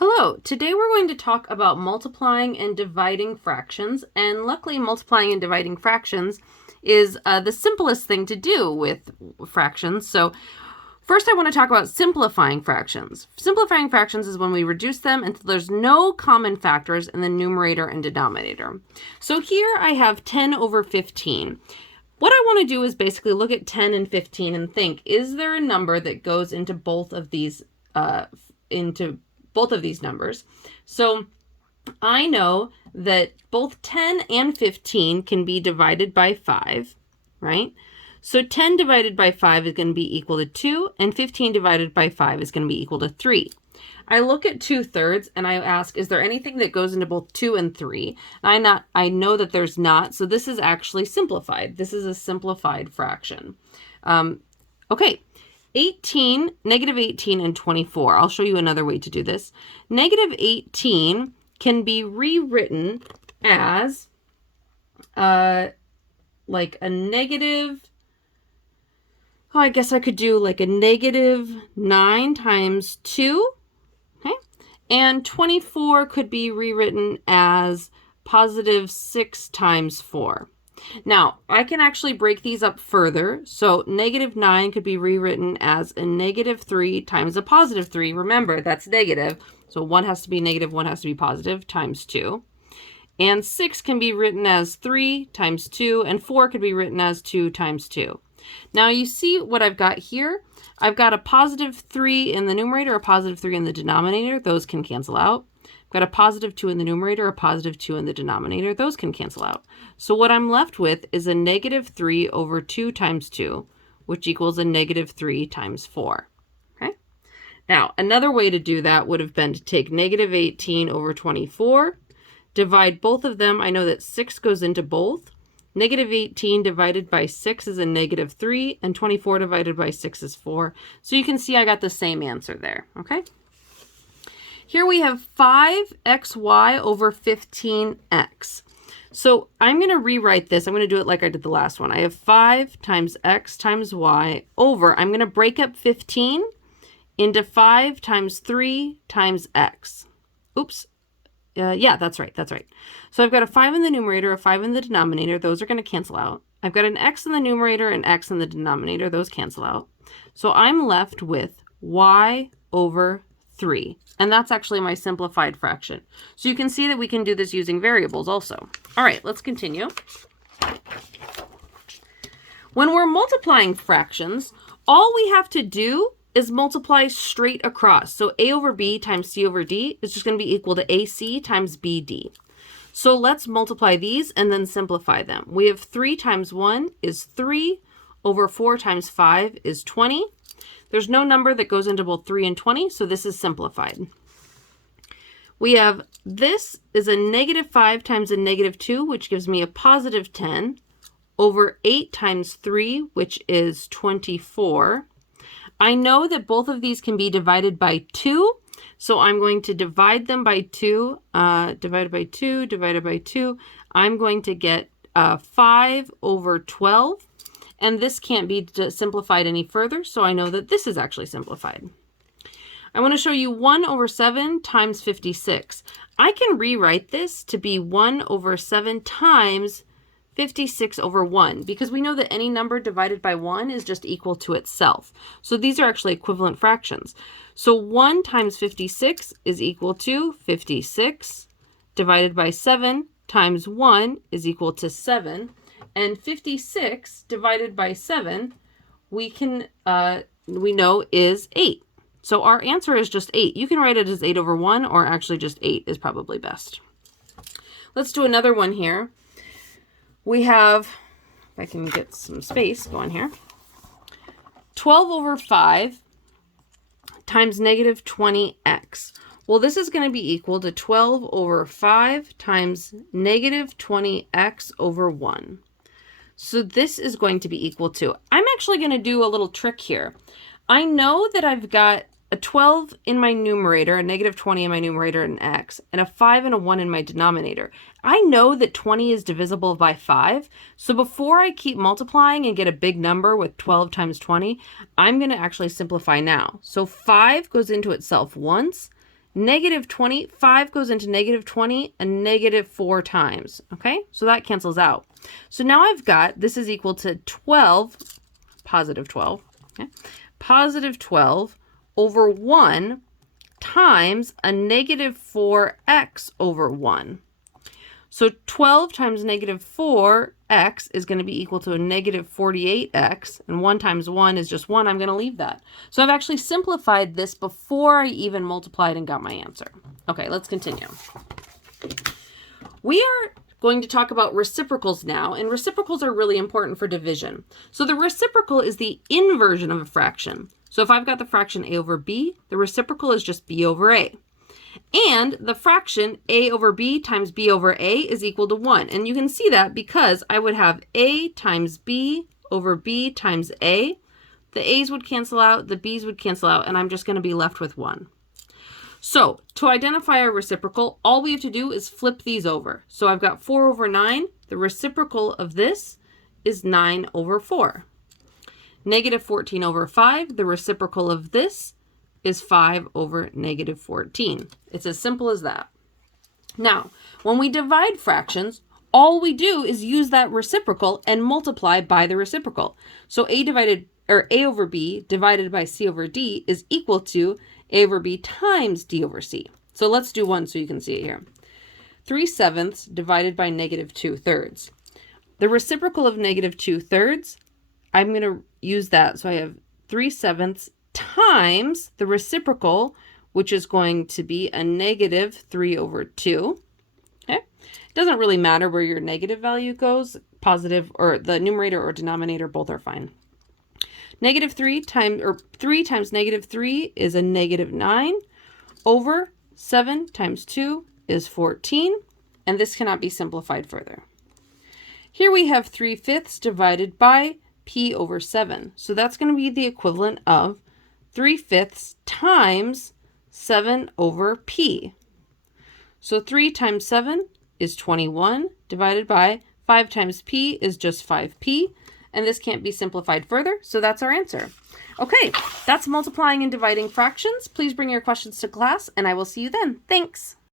Hello, today we're going to talk about multiplying and dividing fractions, and luckily multiplying and dividing fractions is the simplest thing to do with fractions. So first I want to talk about simplifying fractions. Simplifying fractions is when we reduce them until there's no common factors in the numerator and denominator. So here I have 10 over 15. What I want to do is basically look at 10 and 15 and think, is there a number that goes into both of these numbers? So I know that both 10 and 15 can be divided by 5, right? So 10 divided by 5 is going to be equal to 2, and 15 divided by 5 is going to be equal to 3. I look at 2/3 and I ask, is there anything that goes into both 2 and 3? I know that there's not, so this is actually simplified. This is a simplified fraction. Okay. 18, negative 18, and 24. I'll show you another way to do this. Negative 18 can be rewritten as like a negative, I guess I could do like a negative 9 times 2. Okay. And 24 could be rewritten as positive 6 times 4. Now, I can actually break these up further. So negative 9 could be rewritten as a negative 3 times a positive 3. Remember, that's negative. So one has to be negative, one has to be positive, times 2. And 6 can be written as 3 times 2, and 4 could be written as 2 times 2. Now you see what I've got here? I've got a positive 3 in the numerator, a positive 3 in the denominator. Those can cancel out. I've got a positive 2 in the numerator, a positive 2 in the denominator. Those can cancel out. So what I'm left with is a negative 3 over 2 times 2, which equals a negative 3 times 4. Okay. Now, another way to do that would have been to take negative 18 over 24, divide both of them. I know that 6 goes into both. Negative 18 divided by 6 is a negative 3, and 24 divided by 6 is 4. So you can see I got the same answer there, okay? Here we have 5xy over 15x. So I'm going to rewrite this. I'm going to do it like I did the last one. I have 5 times x times y over, I'm going to break up 15 into 5 times 3 times x. Oops. Yeah, that's right. So I've got a 5 in the numerator, a 5 in the denominator. Those are going to cancel out. I've got an x in the numerator, and x in the denominator. Those cancel out. So I'm left with y over 3. And that's actually my simplified fraction. So you can see that we can do this using variables also. All right, let's continue. When we're multiplying fractions, all we have to do is multiply straight across. So a over b times c over d is just going to be equal to ac times bd. So let's multiply these and then simplify them. We have 3 times 1 is 3, over 4 times 5 is 20. There's no number that goes into both 3 and 20, so this is simplified. We have this is a negative 5 times a negative 2, which gives me a positive 10, over 8 times 3, which is 24. I know that both of these can be divided by 2, so I'm going to divide them by 2, divided by 2, divided by 2. I'm going to get 5 over 12, and this can't be simplified any further, so I know that this is actually simplified. I want to show you 1 over 7 times 56. I can rewrite this to be 1 over 7 times 56 over 1, because we know that any number divided by 1 is just equal to itself. So these are actually equivalent fractions. So 1 times 56 is equal to 56 divided by 7 times 1 is equal to 7. And 56 divided by 7 we know is 8. So our answer is just 8. You can write it as 8 over 1, or actually just 8 is probably best. Let's do another one here. We have, if I can get some space going here, 12 over 5 times negative 20x. Well, this is going to be equal to 12 over 5 times negative 20x over 1. So this is going to be equal to, I'm actually going to do a little trick here. I know that I've got a 12 in my numerator, a negative 20 in my numerator and x, and a 5 and a 1 in my denominator. I know that 20 is divisible by 5, so before I keep multiplying and get a big number with 12 times 20, I'm going to actually simplify now. So 5 goes into itself once, negative 20, 5 goes into negative 20 a negative 4 times, okay? So that cancels out. So now I've got, this is equal to 12, positive 12, okay? Positive 12 over 1 times a negative 4x over 1. So 12 times negative 4x is going to be equal to a negative 48x, and 1 times 1 is just 1. I'm going to leave that. So I've actually simplified this before I even multiplied and got my answer. Okay, let's continue. We are going to talk about reciprocals now, and reciprocals are really important for division. So the reciprocal is the inversion of a fraction. So if I've got the fraction a over b, the reciprocal is just b over a. And the fraction a over b times b over a is equal to 1. And you can see that because I would have a times b over b times a. The a's would cancel out, the b's would cancel out, and I'm just going to be left with 1. So to identify a reciprocal, all we have to do is flip these over. So I've got 4 over 9. The reciprocal of this is 9 over 4. Negative 14 over 5. The reciprocal of this is 5 over negative 14. It's as simple as that. Now, when we divide fractions, all we do is use that reciprocal and multiply by the reciprocal. So a over b divided by c over d is equal to a over b times d over c. So let's do one so you can see it here. 3/7 divided by negative 2/3. The reciprocal of negative 2/3, I'm going to use that. So I have 3/7 times the reciprocal, which is going to be a negative 3 over 2. Okay? It doesn't really matter where your negative value goes. Positive or the numerator or denominator, both are fine. Negative 3 times negative 3 is a negative 9 over 7 times 2 is 14. And this cannot be simplified further. Here we have 3/5 divided by p over 7. So that's going to be the equivalent of 3/5 times 7 over p. So 3 times 7 is 21 divided by 5 times p is just 5p. And this can't be simplified further, so that's our answer. Okay, that's multiplying and dividing fractions. Please bring your questions to class, and I will see you then. Thanks.